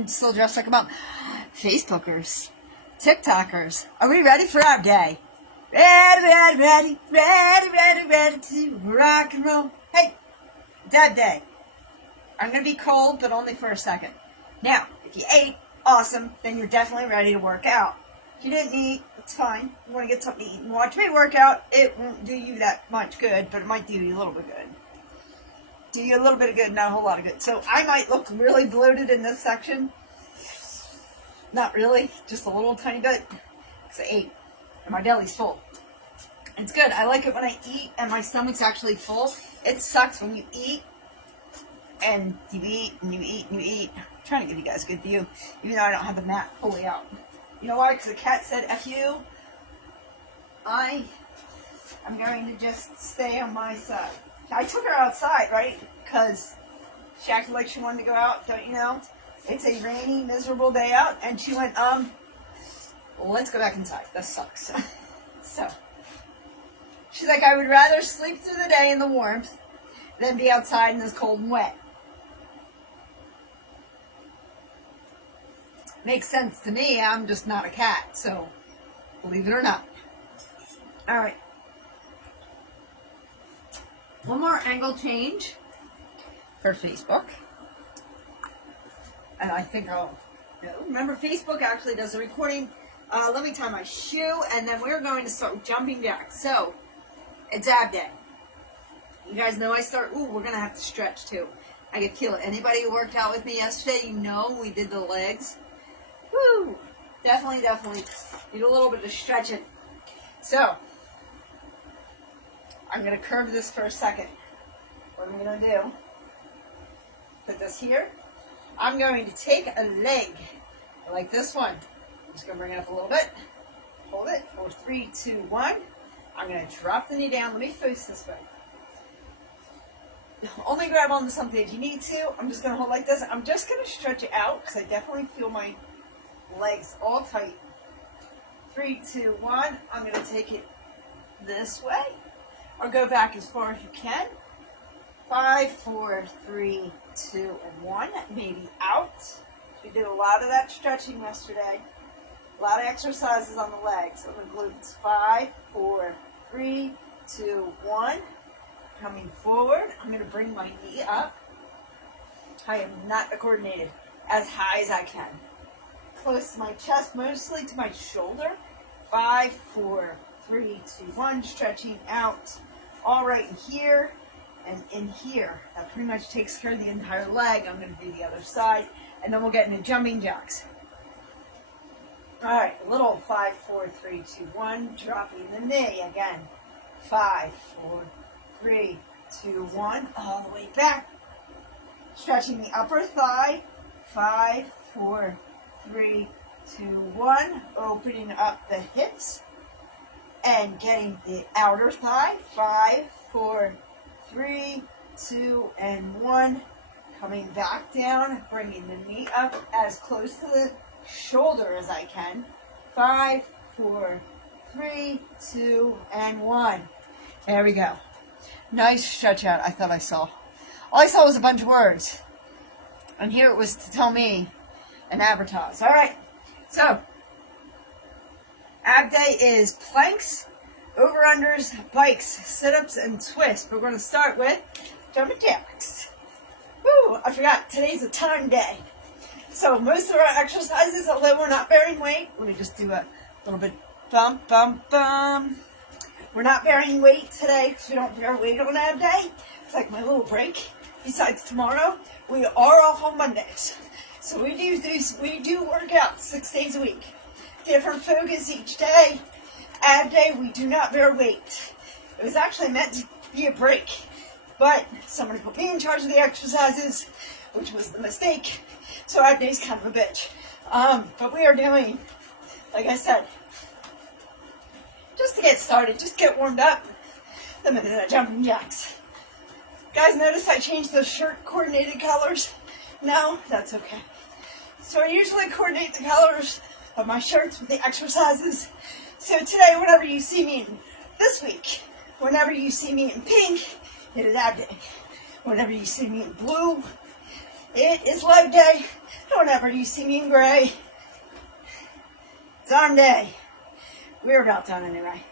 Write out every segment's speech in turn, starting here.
and still dress like a mom. Facebookers, TikTokers, are we ready for our day? Ready to rock and roll. Hey, Dad Day. I'm going to be cold, but only for a second. Now, if you ate, awesome, then you're definitely ready to work out. If you didn't eat, it's fine. You want to get something to eat and watch me work out. It won't do you that much good, but it might do you a little bit good. Do you a little bit of good, not a whole lot of good. So I might look really bloated in this section. Not really, just a little tiny bit. Because I ate, and my belly's full. It's good. I like it when I eat and my stomach's actually full. It sucks when you eat and you eat and you eat and you eat. I'm trying to give you guys a good view, even though I don't have the mat fully out. You know why? Because the cat said, F you. I am going to just stay on my side. I took her outside, right? Because she acted like she wanted to go out, don't you know? It's a rainy, miserable day out, and she went, well, let's go back inside. That sucks. So, she's like, I would rather sleep through the day in the warmth than be outside in this cold and wet. Makes sense to me. I'm just not a cat, so believe it or not. All right. One more angle change for Facebook. And I think I'll, remember Facebook actually does a recording. Let me tie my shoe, and then we're going to start with jumping jacks. So, it's ab day. You guys know we're going to have to stretch too. I can feel it. Anybody who worked out with me yesterday, you know we did the legs. Woo! Definitely need a little bit of stretching. So, I'm going to curve this for a second. What I'm going to do, put this here. I'm going to take a leg, like this one. I'm just going to bring it up a little bit. Hold it for 3, 2, 1. I'm going to drop the knee down. Let me face this way. Only grab onto something if you need to. I'm just going to hold like this. I'm just going to stretch it out because I definitely feel my legs all tight. 3, 2, 1. I'm going to take it this way. Or go back as far as you can. 5, 4, 3, 2, and 1. Maybe out. We did a lot of that stretching yesterday. A lot of exercises on the legs, on the glutes. 5, 4, 3, 2, 1. Coming forward. I'm going to bring my knee up. I am not coordinated. As high as I can. Close to my chest, mostly to my shoulder. 5, 4, 3, 2, 1. Stretching out. All right in here and in here. That pretty much takes care of the entire leg. I'm going to do the other side. And then we'll get into jumping jacks. All right, a little 5, 4, 3, 2, 1. Dropping the knee again. 5, 4, 3, 2, 1. All the way back. Stretching the upper thigh. 5, 4, 3, 2, 1. Opening up the hips. And getting the outer thigh. 5, 4, 3, 2, and 1. Coming back down. Bringing the knee up as close to the shoulder as I can. 5, 4, 3, 2, and 1. There we go. Nice stretch out. I thought I saw. All I saw was a bunch of words. And here it was to tell me and advertise. All right. So, ab day is planks, over-unders, bikes, sit-ups, and twists. We're going to start with jumping jacks. Woo! I forgot. Today's a time day. So most of our exercises, although we're not bearing weight, let me just do a little bit bump, bump, bump. We're not bearing weight today because we don't bear weight on ab day. It's like my little break. Besides tomorrow, we are off on Mondays. So we do work out 6 days a week. Different focus each day. Ab day, we do not bear weight. It was actually meant to be a break, but somebody put me in charge of the exercises, which was the mistake. So ab day's kind of a bitch. But we are doing, like I said, just to get started, just get warmed up, the minute of jumping jacks. Guys, notice I changed the shirt coordinated colors? No, that's okay. So I usually coordinate the colors of my shirts with the exercises. So today, whenever you see me this week, whenever you see me in pink, it is ab day. Whenever you see me in blue, It is leg day. Don't ever you see me in gray. It's arm day. We're about done anyway.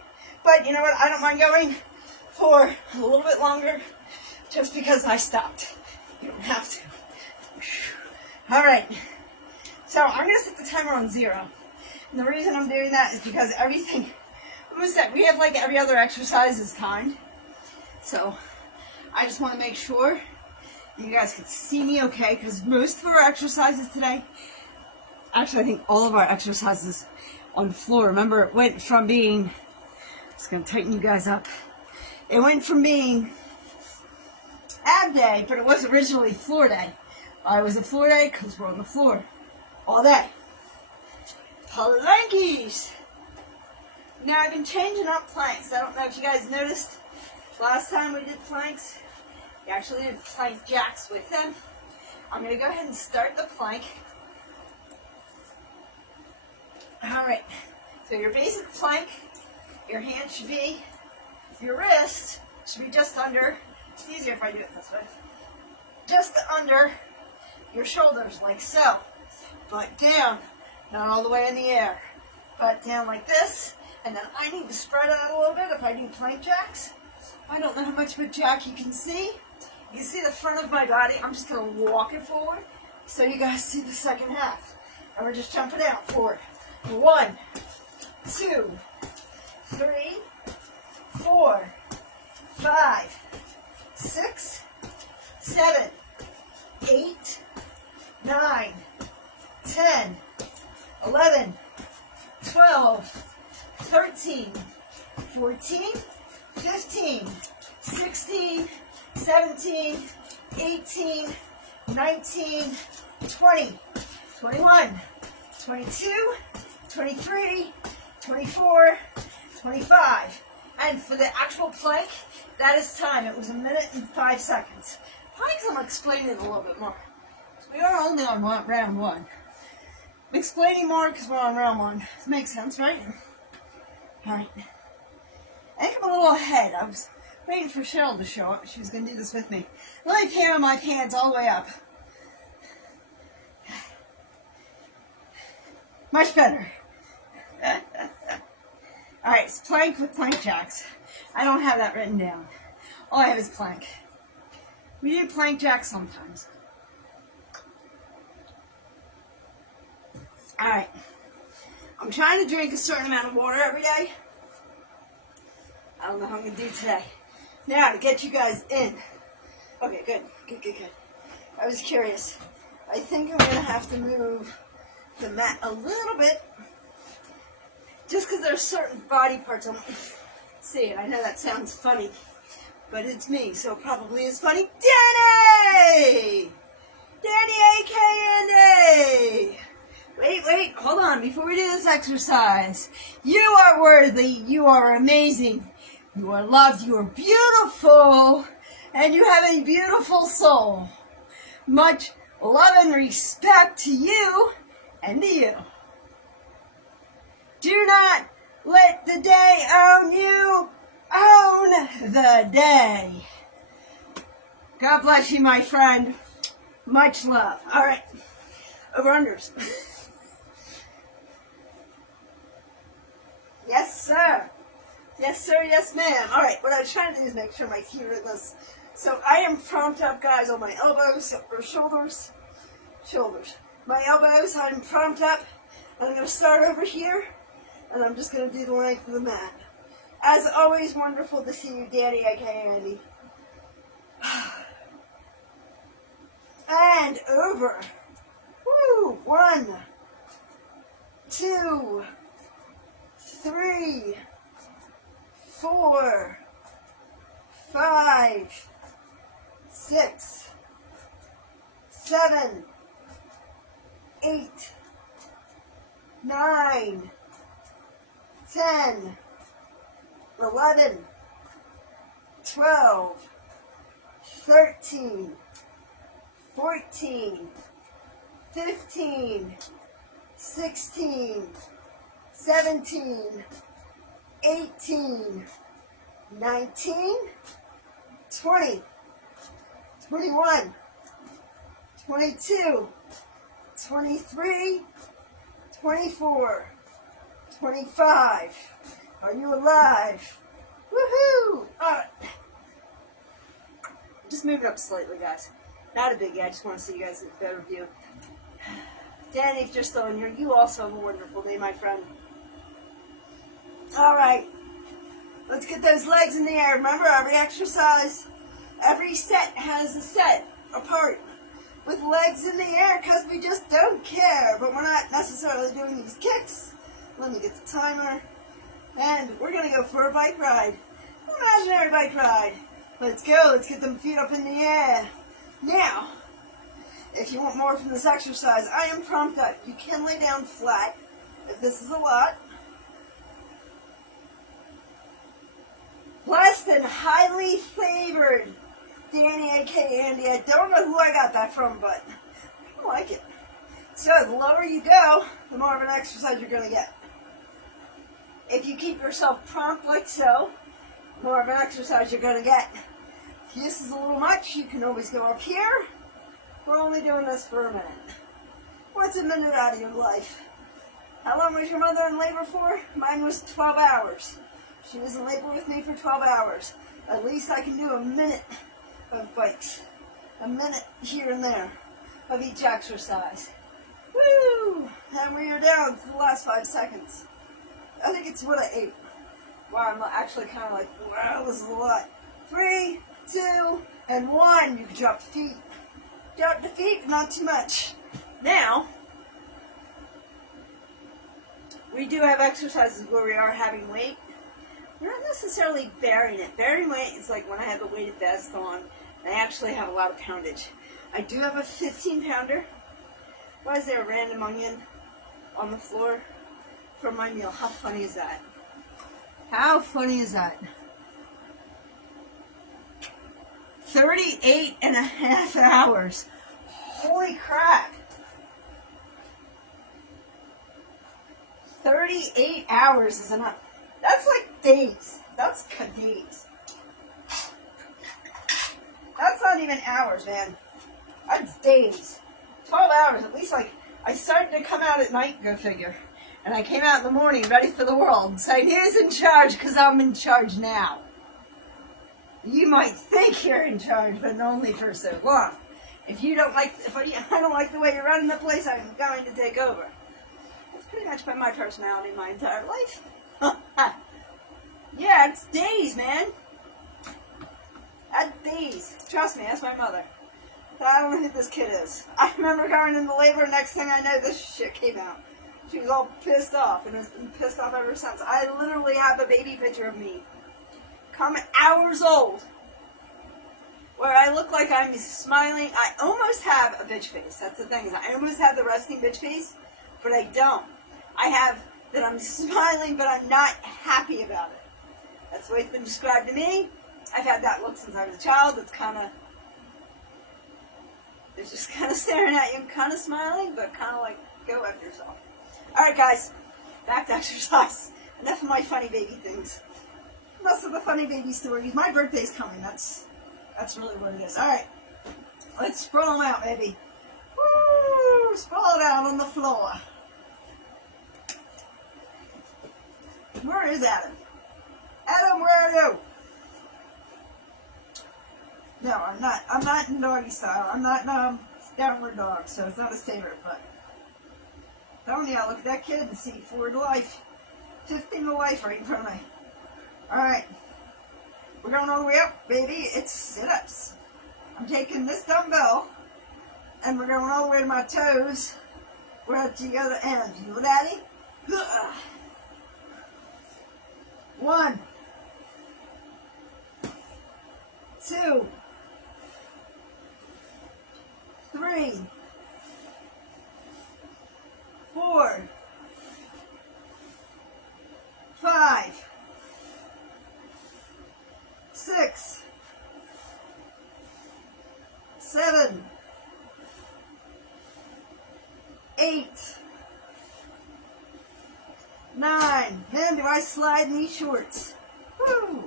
But you know what? I don't mind going for a little bit longer just because I stopped. You don't have to. All right. So I'm going to set the timer on 0. And the reason I'm doing that is because everything, we have like every other exercise is timed. So I just want to make sure you guys can see me okay, because most of our exercises today, actually I think all of our exercises on the floor, remember it went from being, just going to tighten you guys up, it went from being ab day, but it was originally floor day. Why was it floor day? Because we're on the floor all day. Palanques. Now I've been changing up planks. I don't know if you guys noticed, last time we did planks, we actually did plank jacks with them. I'm going to go ahead and start the plank. Alright, so your basic plank, your hand should be, your wrist should be just under, it's easier if I do it this way, just under your shoulders, like so. Butt down, not all the way in the air. Butt down like this, and then I need to spread out a little bit if I do plank jacks. I don't know how much of a jack you can see. You can see the front of my body. I'm just going to walk it forward so you guys see the second half. And we're just jumping out forward. 1, 2, 3, 4, 5, 6, 7, 8, 9, 10, 11, 12, 13, 14, 15, 16, 17, 18, 19, 20, 21, 22, 23, 24, 25. And for the actual plank, that is time. It was 1 minute and 5 seconds. Planks, I'm explaining it a little bit more. So we are only on round 1. I'm explaining more because we're on round 1. This makes sense, right? Alright. I think I'm a little ahead. I was waiting for Cheryl to show up. She was going to do this with me. Let me carry my pants all the way up. Much better. Alright, it's plank with plank jacks. I don't have that written down. All I have is plank. We do plank jacks sometimes. Alright. I'm trying to drink a certain amount of water every day. I don't know how I'm going to do today. Now, to get you guys in. Okay, good. Good. I was curious. I think I'm going to have to move the mat a little bit. Just because there's certain body parts I don't see it. I know that sounds funny. But it's me, so it probably is funny. Danny! Danny A.K. Andy! Wait, hold on. Before we do this exercise, you are worthy, you are amazing, you are loved, you are beautiful, and you have a beautiful soul. Much love and respect to you and to you. Do not let the day own you. Own the day. God bless you, my friend. Much love. All right. Over-unders. Yes, sir. Yes, sir. Yes, ma'am. All right. What I was trying to do is make sure my feet are in this. So I am propped up, guys, on my elbows or shoulders. My elbows, I'm propped up. I'm going to start over here, and I'm just going to do the length of the mat. As always, wonderful to see you, Danny, a.k.a. Andy. And over. Woo! 1, 2, 3, 4, 5, 6, 7, 8, 9, 10, 11, 12, 13, 14, 15, 16, 17, 18, 19, 20, 21, 22, 23, 24, 25. Are you alive? Woohoo! Alright. Just move it up slightly, guys. Not a biggie. I just want to see you guys in a better view. Danny, if you're still in here, you also have a wonderful day, my friend. Alright. Let's get those legs in the air. Remember, every exercise, every set has a set apart with legs in the air because we just don't care. But we're not necessarily doing these kicks. Let me get the timer. And we're going to go for a bike ride. Imaginary bike ride. Let's go. Let's get them feet up in the air. Now, if you want more from this exercise, I am pumped up. You can lay down flat if this is a lot. Less than highly favored. Danny, a.k.a. Andy. I don't know who I got that from, but I like it. So the lower you go, the more of an exercise you're going to get. If you keep yourself prompt like so, the more of an exercise you're going to get. If this is a little much, you can always go up here. We're only doing this for a minute. What's a minute out of your life? How long was your mother in labor for? Mine was 12 hours. She was in labor with me for 12 hours. At least I can do a minute of bikes. A minute here and there of each exercise. Woo! And we are down to the last 5 seconds. I think it's what I ate. Wow, I'm actually kind of like, wow, this is a lot. 3, 2, and 1. You can drop the feet. Drop the feet, not too much. Now, we do have exercises where we are having weight. We're not necessarily bearing it. Bearing weight is like when I have a weighted vest on, and I actually have a lot of poundage. I do have a 15-pounder. Why is there a random onion on the floor for my meal? How funny is that? How funny is that? 38 and a half hours. Holy crap. 38 hours is enough. That's like days. That's days. That's not even hours, man. That's days. 12 hours, at least. Like, I started to come out at night, go figure. And I came out in the morning ready for the world, saying, who's in charge? Because I'm in charge now. You might think you're in charge, but only for so long. If I don't like the way you're running the place, I'm going to take over. That's pretty much been my personality my entire life. Yeah, it's days, man. That's days. Trust me, that's my mother. But I don't know who this kid is. I remember going into labor, next thing I know, this shit came out. She was all pissed off, and has been pissed off ever since. I literally have a baby picture of me, come hours old, where I look like I'm smiling. I almost have a bitch face. That's the thing, is I almost have the resting bitch face, but I don't. I have that I'm smiling, but I'm not happy about it. That's the way it's been described to me. I've had that look since I was a child. It's just kind of staring at you, kind of smiling, but kind of like, go after yourself. Alright guys, back to exercise. Enough of my funny baby things. Enough of the funny baby stories. My birthday's coming. That's really what it is. Alright, let's sprawl them out, baby. Woo! Sprawl it out on the floor. Where is Adam? Adam, where are you? No, I'm not. I'm not in doggy style. I'm not downward dog, so it's not his favorite, but telling you, I look at that kid and see forward life. 15 to life right in front of me. Alright. We're going all the way up, baby. It's sit-ups. I'm taking this dumbbell and we're going all the way to my toes. We're at the other end. You ready? 1, 2, 3, 4, 5, 6, 7, 8, 9. Man, do I slide in these shorts. Woo!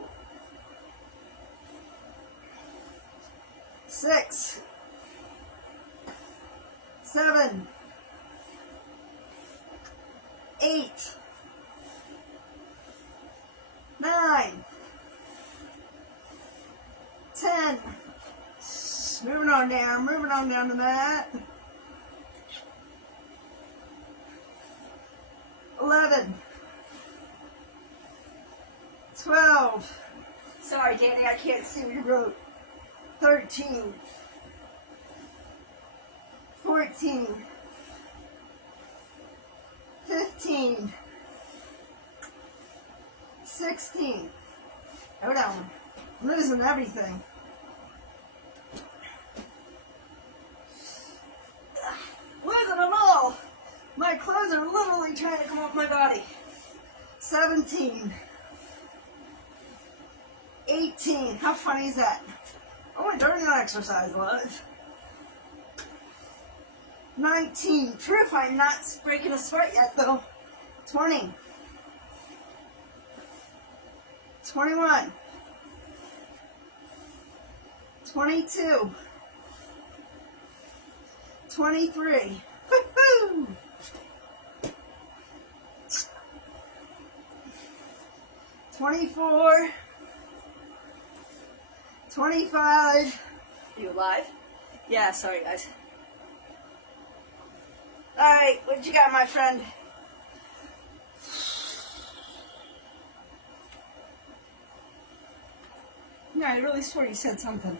6, 7, 8, 9, 10. Moving on down the mat. 11, 12. Sorry, Danny, I can't see what you wrote. 13, 14, 15, 16. Hold on. I'm losing everything. Losing them all. My clothes are literally trying to come off my body. 17, 18. How funny is that? Oh, during an exercise, love. 19. Proof I'm not breaking a sweat yet, though. 20. 21. 22. 23. Woohoo! 24. 25. Are you alive? Yeah, sorry guys. Alright, what you got, my friend? Yeah, I really swear you said something.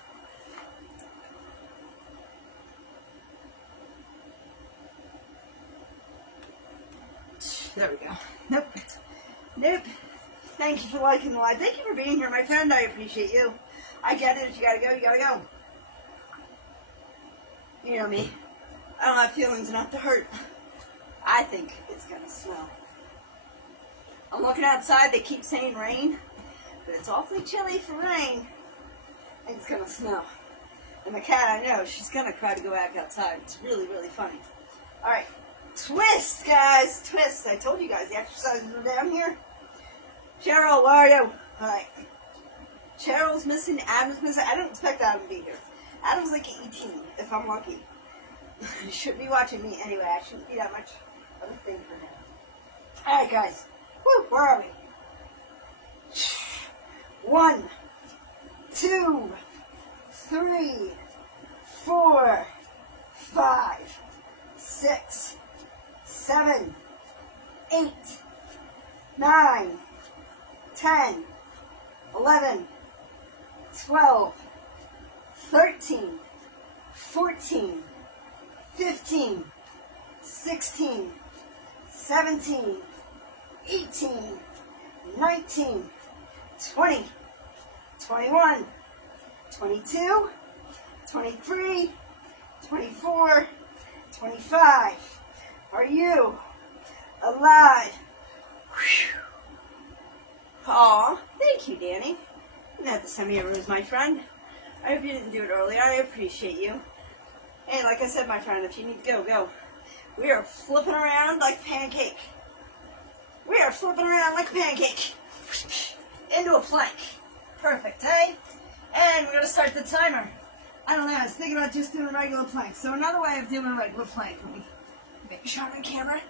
There we go. Nope. Nope. Thank you for liking the live. Thank you for being here, my friend. I appreciate you. I get it. If you gotta go, you gotta go. You know me. I don't have feelings enough to hurt. I think it's gonna snow. I'm looking outside. They keep saying rain, but it's awfully chilly for rain. And it's gonna snow. And the cat, I know, she's gonna cry to go back outside. It's really, really funny. All right. Twist, guys. Twist. I told you guys the exercises are down here. Cheryl, where are you? All right. Cheryl's missing. Adam's missing. I don't expect Adam to be here. Adam's like 18, if I'm lucky. He should be watching me anyway. I shouldn't be that much of a thing for him. All right, guys. Woo, where are we? 1, 2, 3, 4, 5, 6, 7, 8, 9, 10, 11, 12, 13, 14, 15, 16, 17, 18, 19, 20, 21, 22, 23, 24, 25. Are you alive? Aw, thank you, Danny. You know, this time of year was my friend. I hope you didn't do it earlier. I appreciate you. And like I said, my friend, if you need to go, go. We are flipping around like a pancake. We are flipping around like a pancake. Into a plank. Perfect, hey? And we're going to start the timer. I don't know, I was thinking about just doing a regular plank. So another way of doing a regular plank, let me make sure I'm on camera,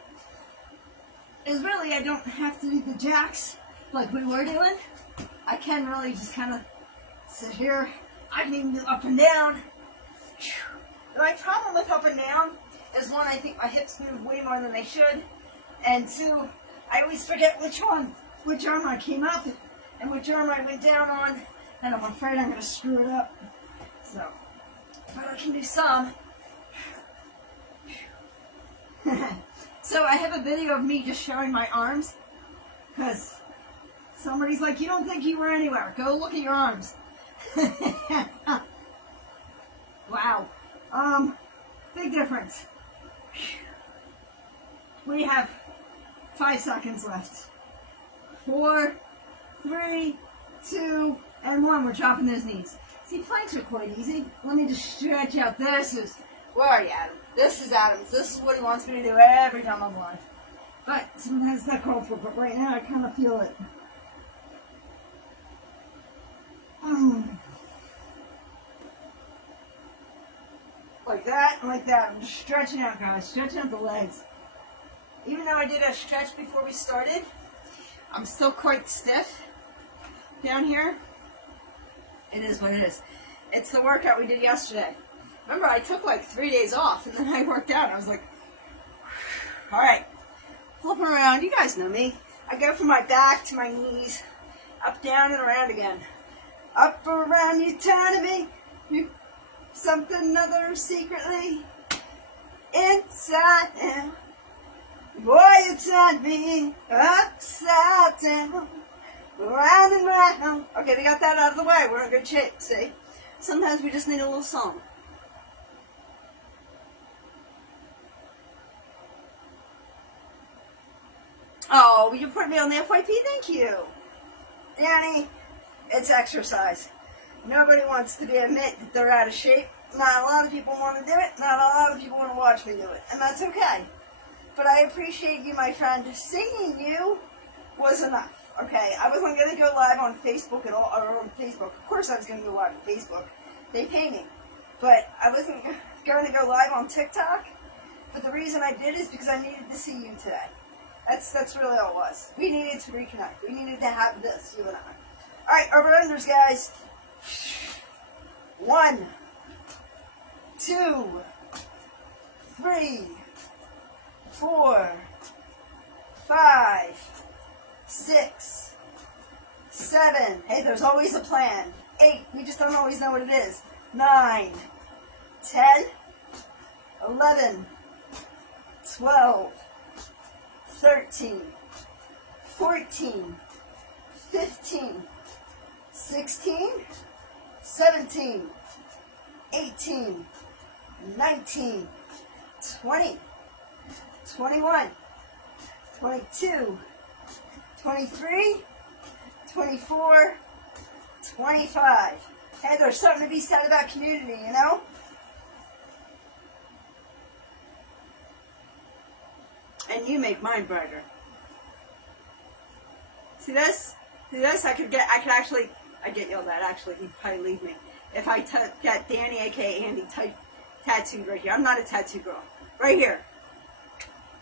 is really I don't have to do the jacks like we were doing. I can really just kind of sit here. I can even do up and down. My problem with up and down is, one, I think my hips move way more than they should, and two, I always forget which arm I came up and which arm I went down on, and I'm afraid I'm going to screw it up. So, but I can do some. So I have a video of me just showing my arms, because somebody's like, you don't think you were anywhere. Go look at your arms. Wow. Big difference. We have 5 seconds left. 4, 3, 2, and 1. We're dropping those knees. See, planks are quite easy. Let me just stretch out. Where are you, Adam? This is Adam's. This is what he wants me to do every time I'm on. But sometimes that calls for, but right now I kind of feel it. like that and like that. I'm just stretching out, guys. Stretching out the legs. Even though I did a stretch before we started, I'm still quite stiff down here. It is what it is. It's the workout we did yesterday. Remember, I took like 3 days off, and then I worked out. I was like, all right, flipping around. You guys know me. I go from my back to my knees, up, down, and around again. Up, around, you turn me. You something other secretly inside out. Boy, you turn me upside down, round and round. Okay, we got that out of the way. We're in good shape, see? Sometimes we just need a little song. Oh, you put me on the FYP? Thank you. Danny, it's exercise. Nobody wants to admit that they're out of shape. Not a lot of people want to do it. Not a lot of people want to watch me do it. And that's okay. But I appreciate you, my friend. Singing you was enough. Okay, I wasn't going to go live on Facebook at all, or on Facebook. Of course I was going to go live on Facebook. They pay me. But I wasn't going to go live on TikTok. But the reason I did is because I needed to see you today. That's really all it was. We needed to reconnect. We needed to have this, you and I. All right, over-unders, guys. 1, 2, 3, 4, 5, 6, 7. Hey, there's always a plan. 8. We just don't always know what it is. 9, 10, 11, 12, 13, 14, 15, 16, 17, 18, 19, 20, 21, 22, 23, 24, 25. Hey, there's something to be said about community, you know? And you make mine brighter. See this? See this? I get yelled at, actually. He'd probably leave me. If I got Danny, a.k.a. Andy, tattooed right here. I'm not a tattoo girl. Right here.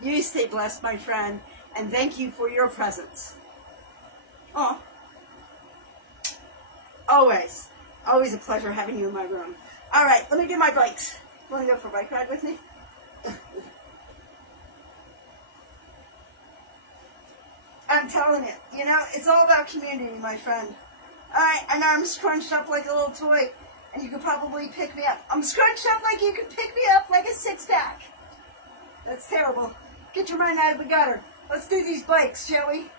You stay blessed, my friend, and thank you for your presence. Oh. Always. Always a pleasure having you in my room. All right, let me get my bikes. You want to go for a bike ride with me? I'm telling you, you know, it's all about community, my friend. Alright, I know I'm scrunched up like a little toy, and you could probably pick me up. I'm scrunched up like you could pick me up like a six-pack. That's terrible. Get your mind out of the gutter. Let's do these bikes, shall we?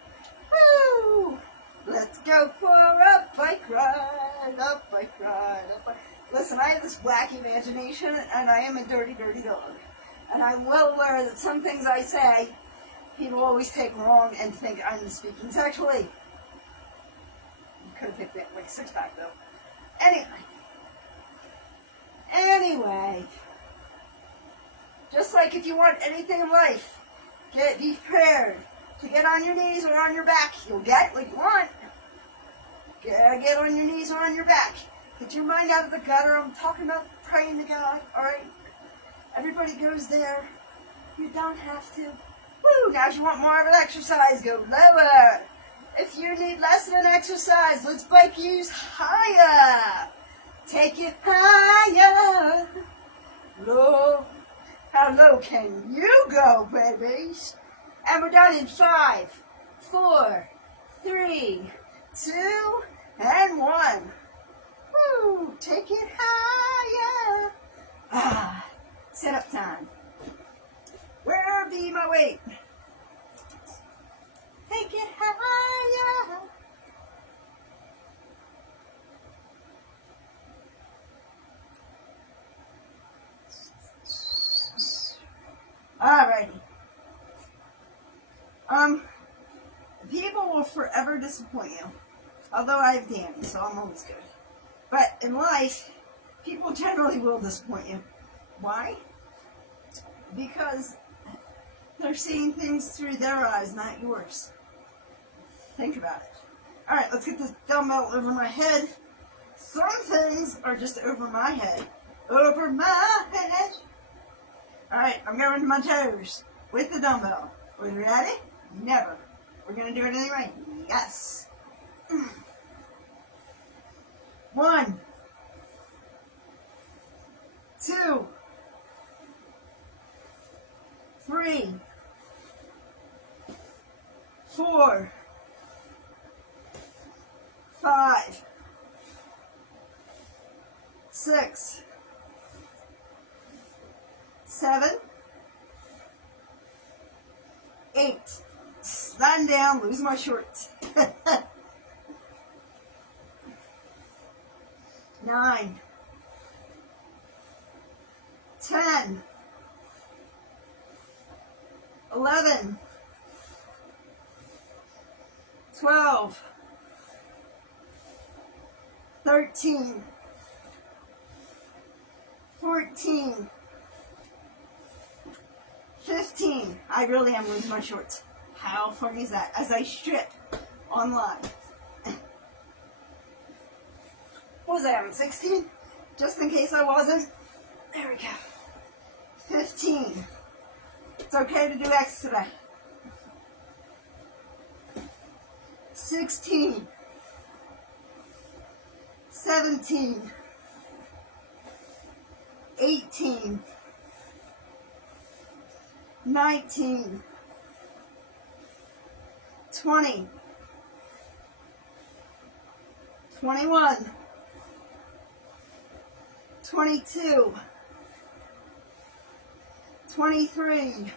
Woo! Let's go for a bike ride, a bike ride, a bike. Listen, I have this wacky imagination, and I am a dirty, dirty dog. And I'm well aware that some things I say, people always take wrong and think I'm speaking sexually. You could have picked that like a six-pack, though. Anyway. Just like if you want anything in life, be prepared to get on your knees or on your back. You'll get what you want. Get on your knees or on your back. Get your mind out of the gutter. I'm talking about praying to God, alright? Everybody goes there. You don't have to. Woo! Now if you want more of an exercise, go lower. If you need less of an exercise, let's bike use higher. Take it higher. Low. How low can you go, babies? And we're done in 5, 4, 3, 2, and 1. Woo! Take it higher. Ah, set up time. Where be my weight? Take it higher. Alrighty. People will forever disappoint you. Although I have Danny, so I'm always good. But in life, people generally will disappoint you. Why? Because they're seeing things through their eyes, not yours. Think about it. Alright, let's get this dumbbell over my head. Some things are just over my head. over my head. Alright, I'm going to my toes with the dumbbell. Are we ready? Never. We're going to do it anyway? Yes. 1, 2, 3, 4, 5, 6, 7, 8. Sliding down, lose my shorts. 9, 10, 11, 12, 13, 14, 15. I really am losing my shorts. How funny is that? As I strip online. What was I having? 16? Just in case I wasn't. There we go. 15. It's okay to do X today. 16. 17. 18. 19. 20. 21. 22. 23.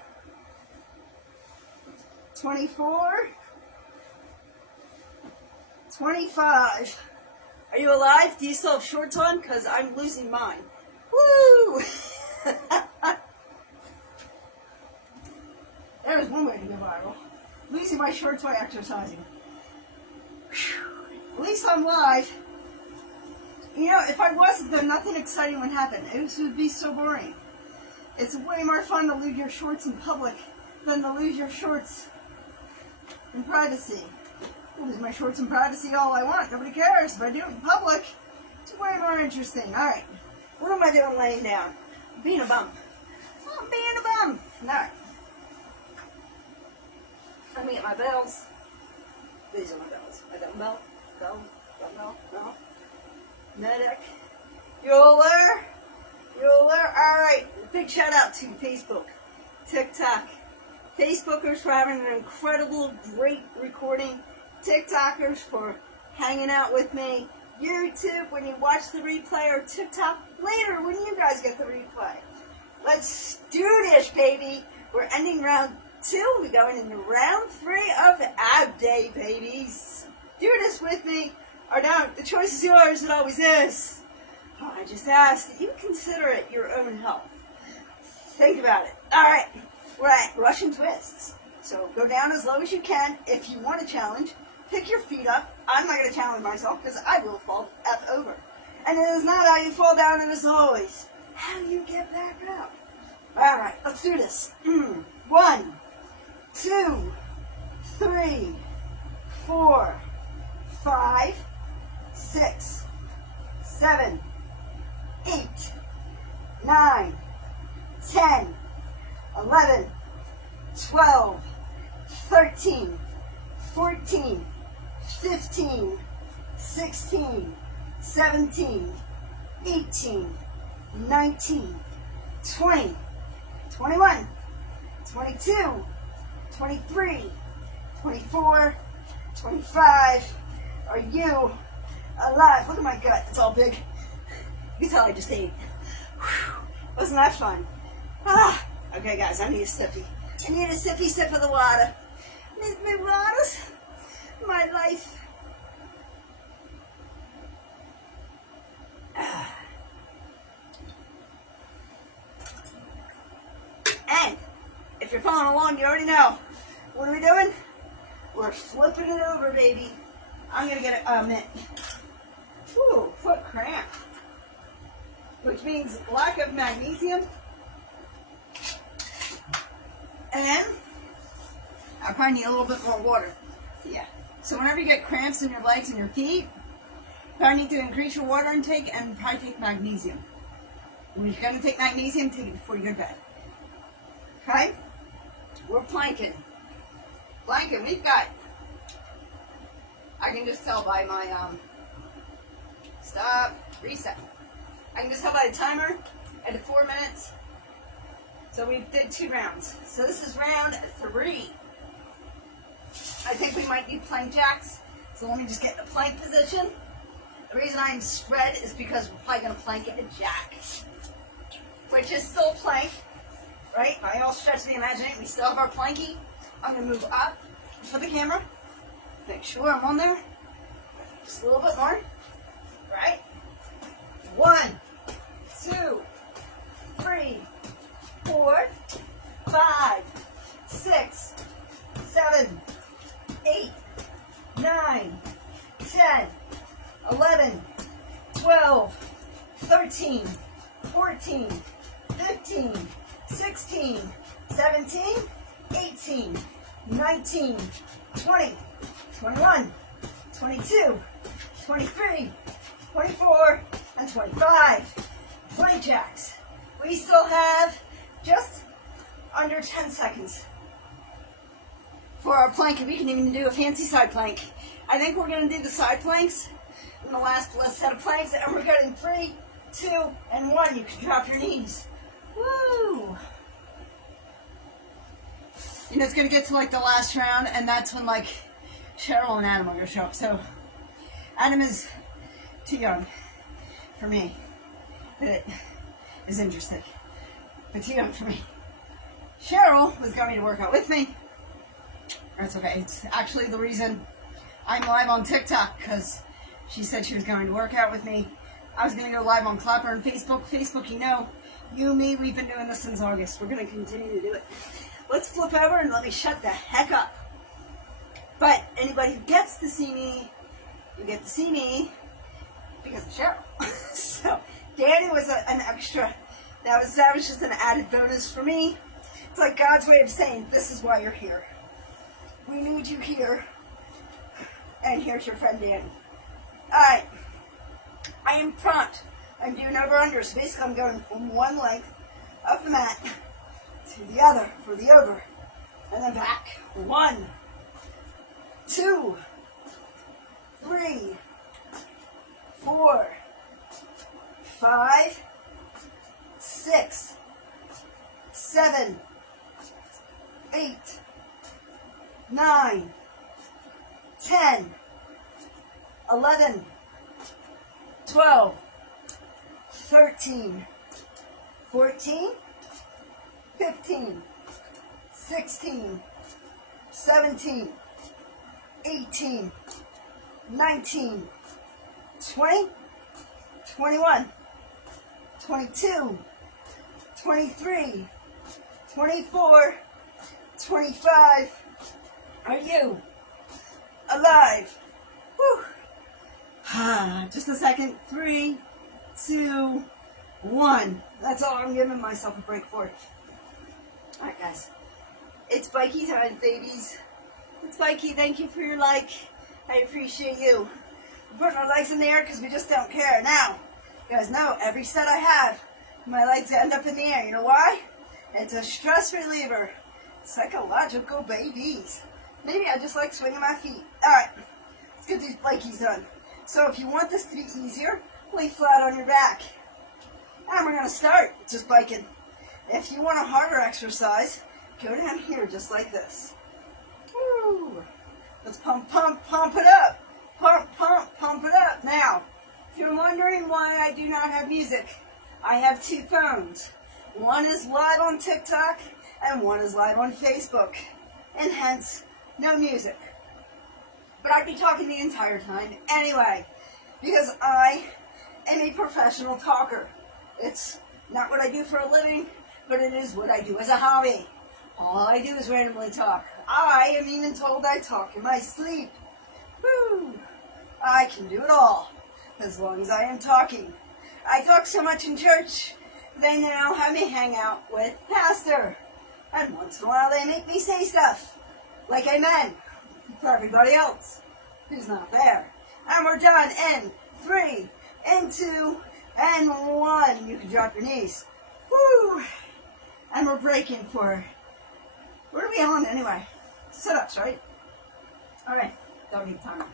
24. 25. Are you alive? Do you still have shorts on? Because I'm losing mine. Woo! There's one way to go viral. Losing my shorts while exercising. Whew. At least I'm live. You know, if I wasn't, then nothing exciting would happen. It would be so boring. It's way more fun to lose your shorts in public than to lose your shorts in privacy. I'll lose my shorts in privacy all I want. Nobody cares. If I do it in public, it's way more interesting. Alright. What am I doing laying down? I'm being a bum. I'm being a bum. Alright. Let me get my bells. These are my bells. My dumbbell. Dumbbell. No. Medic. You all there? You all there? Alright. Big shout out to Facebook, TikTok. Facebookers for having an incredible, great recording. TikTokers for hanging out with me. YouTube when you watch the replay, or TikTok later when you guys get the replay. Let's do this, baby. We're ending round 2. We're going into round 3 of Ab Day, babies. Do this with me, or don't. The choice is yours. It always is. Oh, I just ask that you consider it your own health. Think about it. All right. We're at Russian twists. So go down as low as you can. If you want a challenge, pick your feet up. I'm not going to challenge myself because I will fall F over. And it is not how you fall down, it is always how you get back up. All right, let's do this. 1, 2, 3, 4, 5, 6, 7, 8, 9, 10, 11, 12, 13, 14, 15, 16, 17, 18, 19, 20, 21, 22, 23, 24, 25. Are you alive? Look at my gut. It's all big. You can tell I just ate. Whew. Wasn't that fun? Okay, guys, I need a sippy. I need a sippy sip of the water. Miss me waters. My life. And if you're following along, you already know. What are we doing? We're flipping it over, baby. I'm going to get a mitt. Ooh, foot cramp. Which means lack of magnesium. And I probably need a little bit more water. Yeah. So whenever you get cramps in your legs and your feet, you probably need to increase your water intake and probably take magnesium. When you're going to take magnesium, take it before you go to bed. Okay? We're planking. Planking, we've got, I can just tell by my, stop, reset. I can just tell by the timer at 4 minutes. So we did 2 rounds. So this is round 3. I think we might do plank jacks. So let me just get in the plank position. The reason I'm spread is because we're probably going to plank a jack, which is still plank, right? By all stretch of the imagination, we still have our planky. I'm going to move up for the camera. Make sure I'm on there. Just a little bit more. Right? 1, 2, 3, 4, 5, 6, 7, 8, 9, 10, 11, 12, 13, 14, 15, 16, 17, 18, 19, 20, 21, 22, 23, 24, and 25. Plank jacks. We still have just under 10 seconds for our plank, and we can even do a fancy side plank. I think we're going to do the side planks in the last set of planks, and we're going 3, 2, and 1. You can drop your knees. Woo! You know, it's going to get to like the last round, and that's when like Cheryl and Adam are going to show up. So Adam is too young for me, but is interested, but too young for me. Cheryl was going to work out with me. That's okay. It's actually the reason I'm live on TikTok, because she said she was going to work out with me. I was going to go live on Clapper and Facebook. Facebook, you know, you and me, we've been doing this since August. We're going to continue to do it. Let's flip over and let me shut the heck up. But anybody who gets to see me, you get to see me because of Cheryl. So Danny was an extra. That was just an added bonus for me. It's like God's way of saying, this is why you're here. We need you here. And here's your friend Danny. Alright. I am prompt. I'm doing over-under. So basically I'm going from one leg of the mat to the other for the over. And then back. 1, 2, 3, 4, 5, 6, 7, 8, 9, 10, 11, 12, 13, 14, 15, 16, 17, 18, 19, 20, 21, 22, 23, 24, 25. Are you alive? Whew. Just a second. 3, 2, 1. That's all I'm giving myself a break for. Alright, guys. It's bikey time, babies. It's bikey. Thank you for your like. I appreciate you. We're putting our legs in the air because we just don't care. Now, you guys know every set I have, my legs end up in the air. You know why? It's a stress reliever. Psychological babies. Maybe I just like swinging my feet. Alright, let's get these bikies done. So if you want this to be easier, lay flat on your back. And we're going to start just biking. If you want a harder exercise, go down here just like this. Woo! Let's pump it up. Pump it up. Now, if you're wondering why I do not have music, I have 2 phones. One is live on TikTok, and one is live on Facebook. And hence, no music. But I'd be talking the entire time anyway, because I am a professional talker. It's not what I do for a living, but it is what I do as a hobby. All I do is randomly talk. I am even told I talk in my sleep. Woo! I can do it all, as long as I am talking. I talk so much in church, they now have me hang out with Pastor. And once in a while they make me say stuff, like amen, for everybody else who's not there. And we're done in 3, in 2, And 1. You can drop your knees. Woo! And we're breaking for, what are we on anyway? Sit-ups, right? All right, doggy time.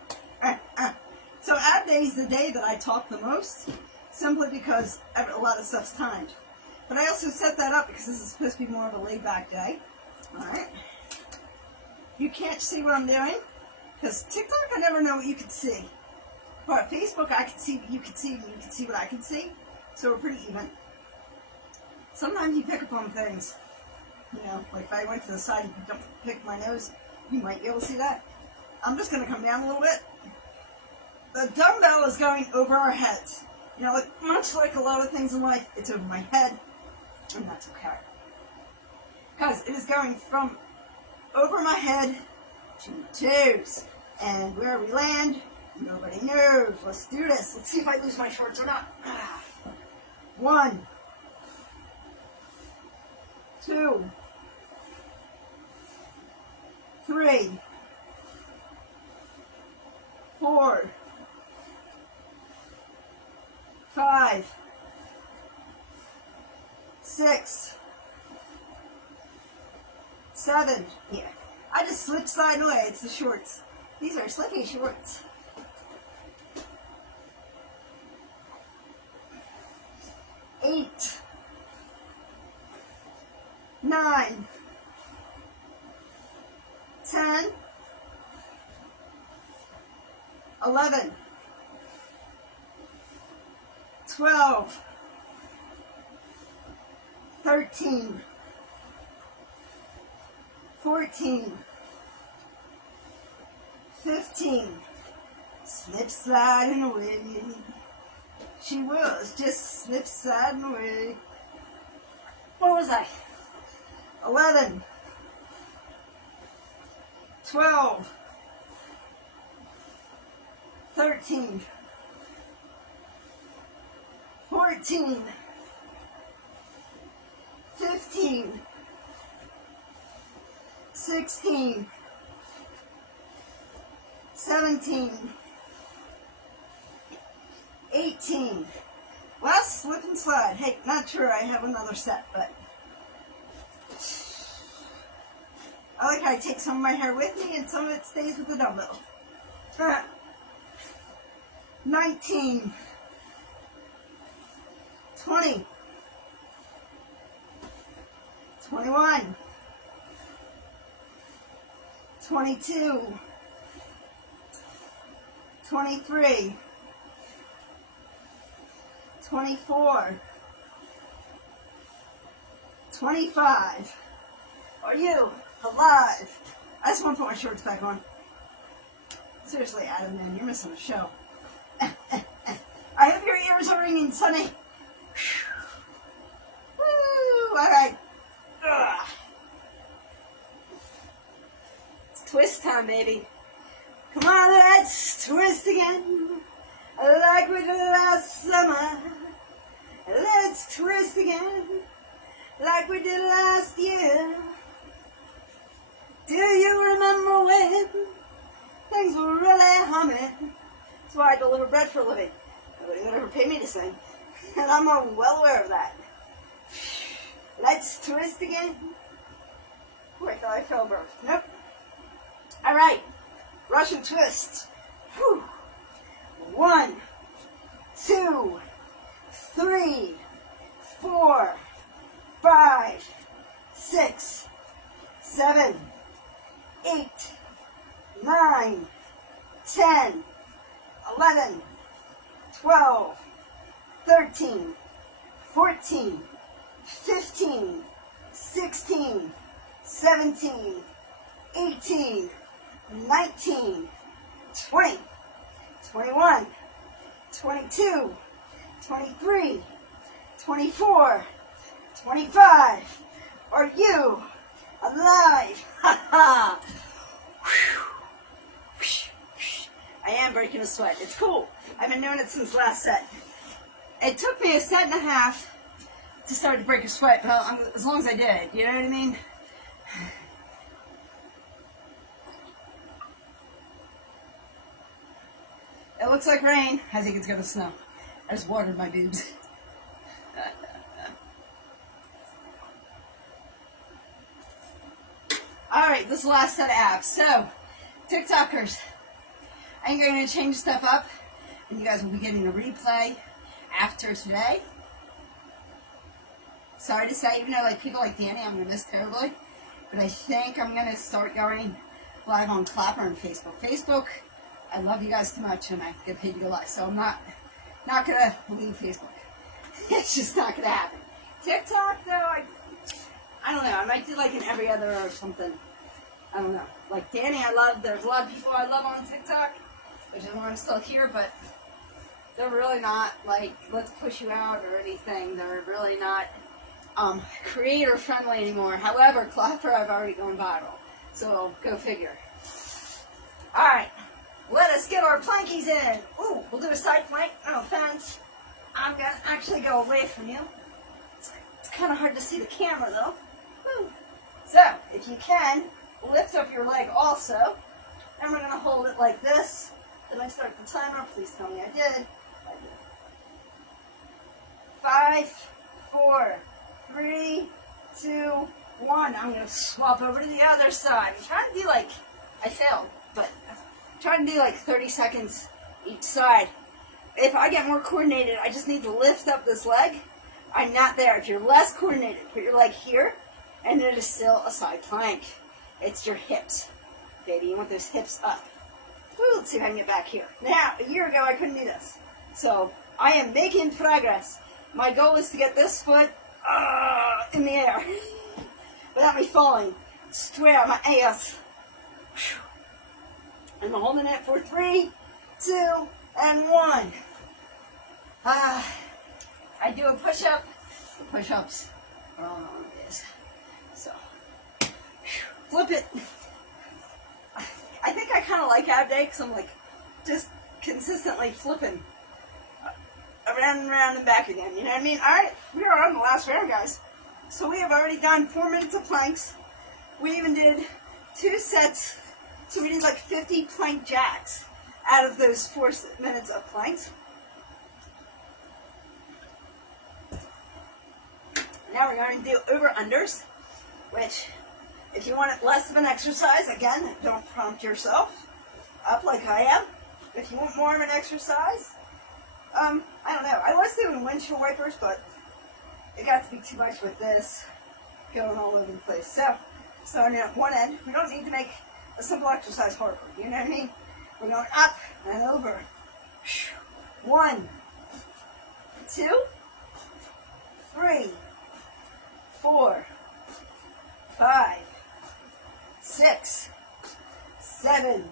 So ab day is the day that I talk the most, simply because a lot of stuff's timed. But I also set that up because this is supposed to be more of a laid-back day. All right. You can't see what I'm doing because TikTok, I never know what you can see. But Facebook, I can see what you can see, and you can see what I can see. So we're pretty even. Sometimes you pick up on things. You know, like if I went to the side and don't pick my nose, you might be able to see that. I'm just going to come down a little bit. The dumbbell is going over our heads. You know, like, much like a lot of things in life, it's over my head, and that's okay. Because it is going from over my head to my toes. And where we land, nobody knows. Let's do this. Let's see if I lose my shorts or not. 1, 2, 3, 4, 5, 6, 7. Yeah. I just slip slide away. It's the shorts. These are slippy shorts. 8, 9, 10, 11, 12, 13, 14, 15, slip sliding away. She was just slip sliding away. What was I? 11, 12, 13, 14, 15, 16, 17, 18. Last slip and slide. Hey, not sure I have another set, but I like how I take some of my hair with me and some of it stays with the dumbbell. 19, 20, 21, 22, 23, 24, 25. Are you alive? I just want to put my shorts back on. Seriously, Adam, man, you're missing a show. I hope your ears are ringing, Sonny. Woo! All right. Ugh. It's twist time, baby. Come on, let's twist again, like we did last summer. Let's twist again, like we did last year. Do you remember when things were really humming? That's why I deliver bread for a living. Nobody would ever pay me to sing, and I'm well aware of that. Let's twist again. Oh, I thought I fell broke. Nope. All right. Russian twist. Whew. 1, 2, 3, 4, 5, 6, 7, 8, 9, 10, 11, 12, 13, 14, 15, 16, 17, 18, 19, 20, 21, 22, 23, 24, 25. Are you alive? Ha ha! I am breaking a sweat. It's cool. I've been doing it since last set. It took me a set and a half to start to break a sweat, but as long as I did it, you know what I mean? It looks like rain. I think it's going to snow. I just watered my boobs. Alright, this is the last set of abs. So, TikTokers, I'm going to change stuff up, and you guys will be getting a replay after today. Sorry to say, even though like people like Danny, I'm going to miss terribly, but I think I'm going to start going live on Clapper and Facebook. Facebook, I love you guys too much, and I get paid to go live, so I'm not going to leave Facebook. It's just not going to happen. TikTok, though, I don't know. I might do like an every other or something. I don't know. Like Danny, there's a lot of people I love on TikTok, which is why I'm still here, but they're really not like, let's push you out or anything. They're really not creator friendly anymore. However, Clapper, I've already gone viral. So go figure. Alright. Let us get our plankies in. Ooh, we'll do a side plank. No offense. I'm going to actually go away from you. It's kind of hard to see the camera, though. Woo. So, if you can, lift up your leg also. And we're going to hold it like this. Did I start the timer? Please tell me I did. I did. 5, 4, 3, 2, 1. I'm going to swap over to the other side. I'm trying to do like, I failed, but I'm trying to do like 30 seconds each side. If I get more coordinated, I just need to lift up this leg. I'm not there. If you're less coordinated, put your leg here, and it is still a side plank. It's your hips, baby. You want those hips up. Woo, let's see if I can get back here. Now, a year ago, I couldn't do this. So, I am making progress. My goal is to get this foot in the air without me falling straight on my ass. And I'm holding it for 3, 2, and 1. I do a push-up. The push-ups are all on this. So, flip it. I think I kind of like ab day because I'm like just consistently flipping around and around and back again. You know what I mean? All right, we are on the last round, guys. So we have already done 4 minutes of planks. We even did 2 sets. So we did like 50 plank jacks out of those 4 minutes of planks. Now we're going to do over-unders, which, if you want it less of an exercise, again, don't prompt yourself up like I am. If you want more of an exercise, I don't know. I was doing windshield wipers, but it got to be too much with this going all over the place. So on one end, we don't need to make a simple exercise harder. You know what I mean? We're going up and over. 1, 2, 3, 4, 5, 6, 7,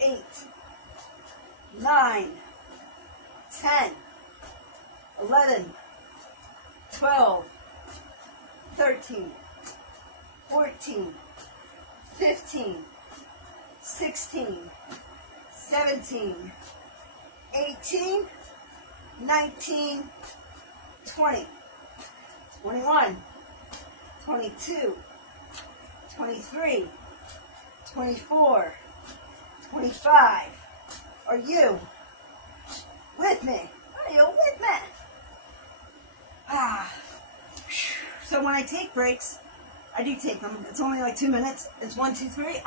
8, 9, 10, 11, 12, 13, 14, 15, 16, 17, 18, 19, 20, 21, 22, 23, 24, 25. Are you with me? Are you with me? So when I take breaks, I do take them. It's only like 2 minutes. It's 1, 2, 3.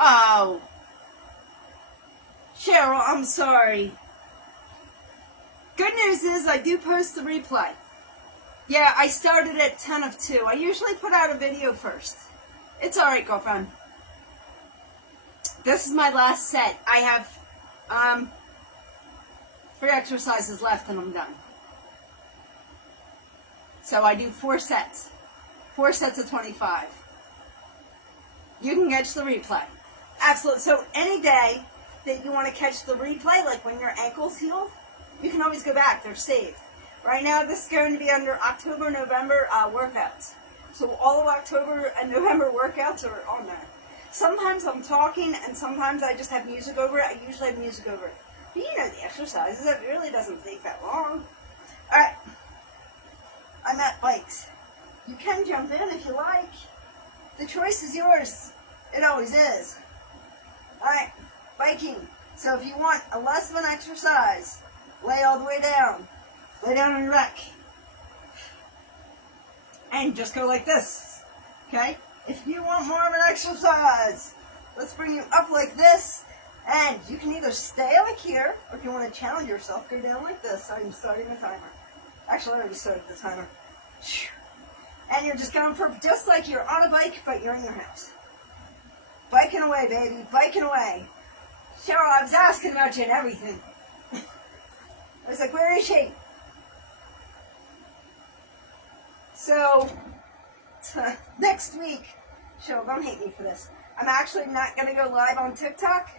Oh. Cheryl, I'm sorry. Good news is I do post the replay. Yeah, I started at 10 of 2. I usually put out a video first. It's alright, girlfriend. This is my last set. I have 3 exercises left and I'm done. So I do 4 sets. 4 sets of 25. You can catch the replay. Absolutely. So any day that you want to catch the replay, like when your ankle's healed, you can always go back. They're saved. Right now, this is going to be under October, November workouts. So all of October and November workouts are on there. Sometimes I'm talking, and sometimes I just have music over it. I usually have music over it. But you know the exercises. It really doesn't take that long. All right. I'm at bikes. You can jump in if you like. The choice is yours. It always is. Alright, biking. So if you want a less of an exercise, lay all the way down. Lay down on your back. And just go like this. Okay? If you want more of an exercise, let's bring you up like this. And you can either stay like here, or if you want to challenge yourself, go down like this. I'm starting the timer. Actually, I already started the timer. And you're just going for just like you're on a bike, but you're in your house. Biking away, baby. Biking away. Cheryl, I was asking about you and everything. I was like, where is she? So, next week, Cheryl, don't hate me for this. I'm actually not going to go live on TikTok.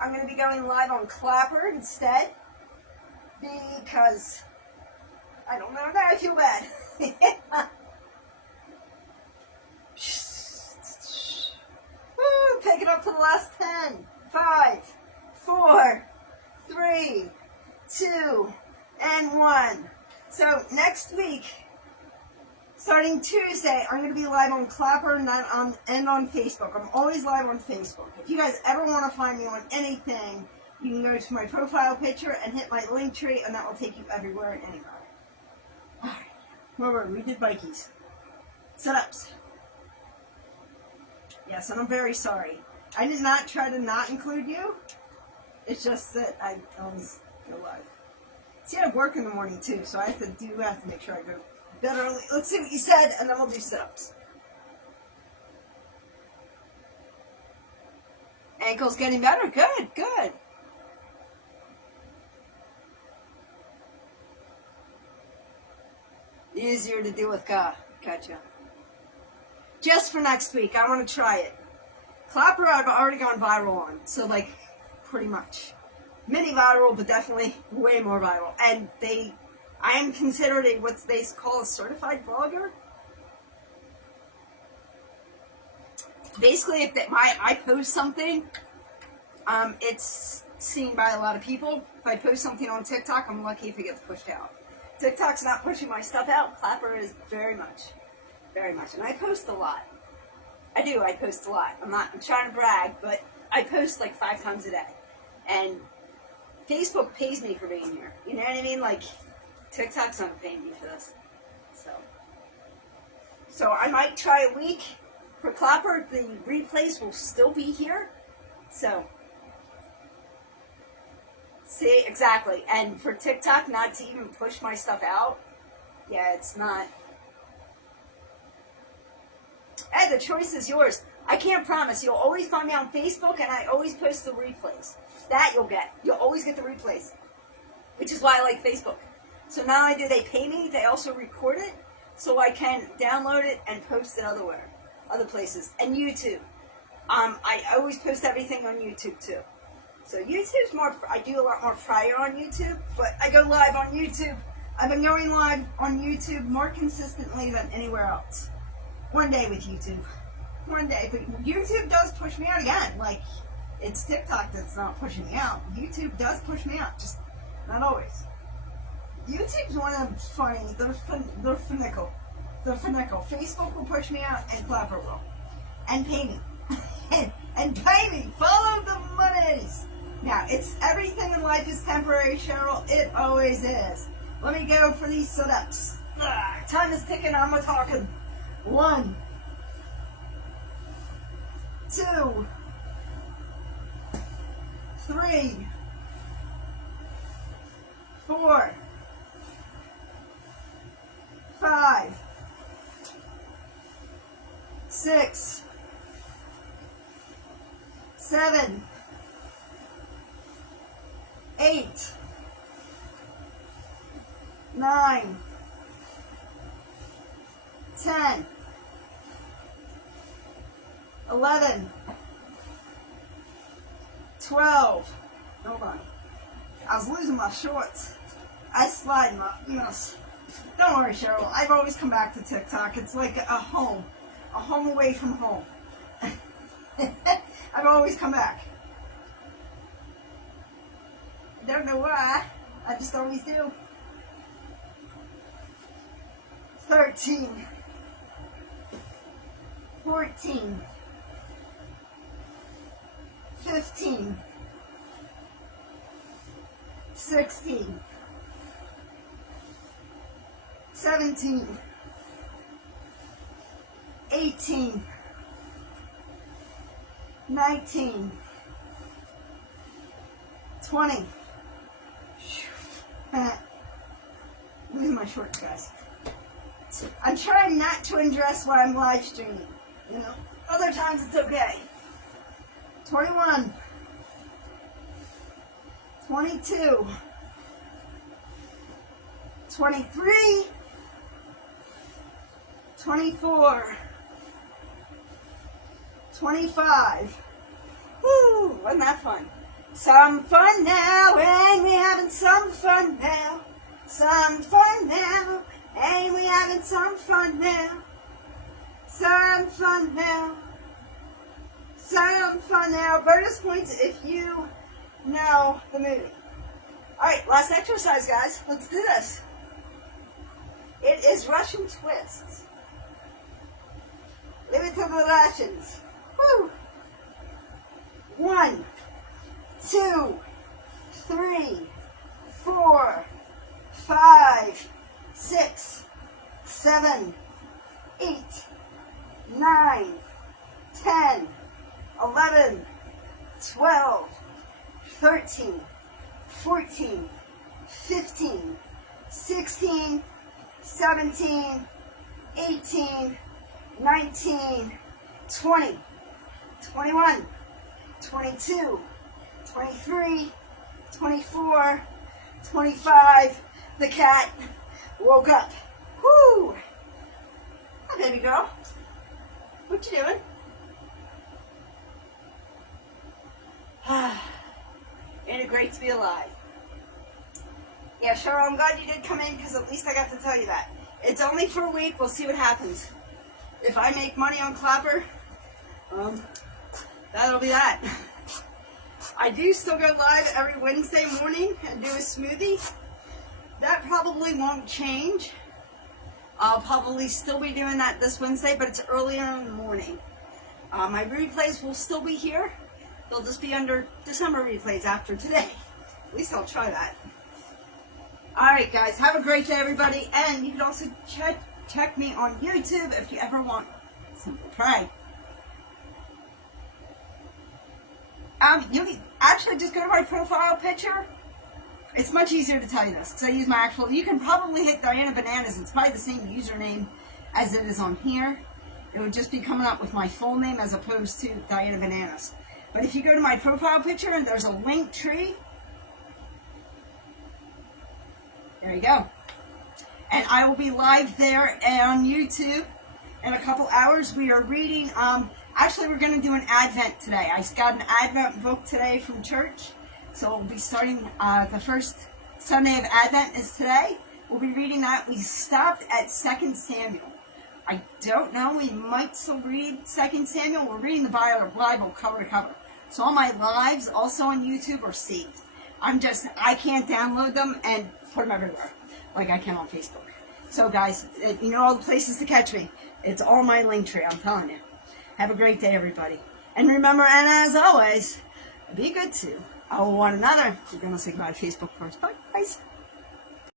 I'm going to be going live on Clapper instead. Because, I don't know, now I feel bad. Woo, take it up to the last 10. 5, 4, 3, 2, and 1. So next week, starting Tuesday, I'm going to be live on Clapper and on Facebook. I'm always live on Facebook. If you guys ever want to find me on anything, you can go to my profile picture and hit my link tree, and that will take you everywhere and anywhere. Alright, remember, we did bikies. Sit-ups. Yes, and I'm very sorry. I did not try to not include you. It's just that I always go live. See, I work in the morning too, so I have to make sure I go to bed early. Let's see what you said, and then we'll do sit-ups. Ankle's getting better. Good, good. Easier to deal with Ka. Gotcha. Just for next week, I want to try it. Clapper I've already gone viral on, so like, pretty much. Mini viral, but definitely way more viral. And I am considered what they call a certified vlogger. Basically, if I post something, it's seen by a lot of people. If I post something on TikTok, I'm lucky if it gets pushed out. TikTok's not pushing my stuff out. Clapper is very much. And I post a lot. I post a lot. I'm trying to brag, but I post like 5 times a day. And Facebook pays me for being here. You know what I mean? Like, TikTok's not paying me for this. So I might try a week. For Clapper, the replays will still be here. So, see, exactly. And for TikTok, not to even push my stuff out, yeah, it's not. Hey, the choice is yours. I can't promise. You'll always find me on Facebook, and I always post the replays. That you'll get. You'll always get the replays, which is why I like Facebook. So not only do they pay me, they also record it, so I can download it and post it other places. And YouTube. I always post everything on YouTube, too. So YouTube's more, I do a lot more prior on YouTube, but I go live on YouTube. I've been going live on YouTube more consistently than anywhere else. One day with YouTube. One day. But YouTube does push me out again. Like, it's TikTok that's not pushing me out. YouTube does push me out. Just not always. YouTube's one of them funny. They're finical. Facebook will push me out, and Clapper will. And pay me. and pay me. Follow the monies. Now, it's everything in life is temporary, Cheryl. It always is. Let me go for these sit-ups. Time is ticking. I'm talking. 1, 2, 3, 4, 5, 6, 7, 8, 9, 10, 11, 12. Hold on. I was losing my shorts. I slide my, Don't worry, Cheryl. I've always come back to TikTok. It's like a home away from home. I've always come back. I don't know why. I just always do. 13, 14, 15, 16, 17, 18, 19, 20. Losing my shorts, guys. I'm trying not to undress while I'm live streaming. You know, other times it's okay. 21, 22, 23, 24, 25. Woo! Wasn't that fun? Some fun now, and we having some fun now. Some fun now, and we having some fun now. Some fun now. Some fun now. Bonus points if you know the movie. Alright, last exercise, guys. Let's do this. It is Russian twists. Leave it to the Russians. Woo! 1, 2, 3, 4, 5, 6, 7, 8, 9, 10, 11, 12, 13, 14, 15, 16, 17, 18, 19, 20, 21, 22, 23, 24, 25. The cat woke up. Whoo! Hi, baby girl. What you doing? Ain't it great to be alive? Yeah, sure, I'm glad you did come in because at least I got to tell you that. It's only for a week. We'll see what happens. If I make money on Clapper, that'll be that. I do still go live every Wednesday morning and do a smoothie. That probably won't change. I'll probably still be doing that this Wednesday, but it's earlier in the morning. My replays will still be here. They'll just be under December replays after today. At least I'll try that. Alright guys, have a great day everybody. And you can also check me on YouTube if you ever want Simple Pray. You can actually just go to my profile picture. It's much easier to tell you this because I use my actual. You can probably hit Diana Bananas. It's probably the same username as it is on here. It would just be coming up with my full name as opposed to Diana Bananas. But if you go to my profile picture and there's a link tree, there you go. And I will be live there on YouTube in a couple hours. We are reading. Actually, we're going to do an Advent today. I got an Advent book today from church. So we'll be starting, the first Sunday of Advent is today. We'll be reading that. We stopped at 2 Samuel. I don't know, we might still read 2 Samuel. We're reading the Bible cover to cover. So all my lives, also on YouTube, are saved. I can't download them and put them everywhere, like I can on Facebook. So guys, you know all the places to catch me. It's all my link tree, I'm telling you. Have a great day, everybody. And remember, and as always, be good to one another. We're going to say goodbye to Facebook first. Bye, guys.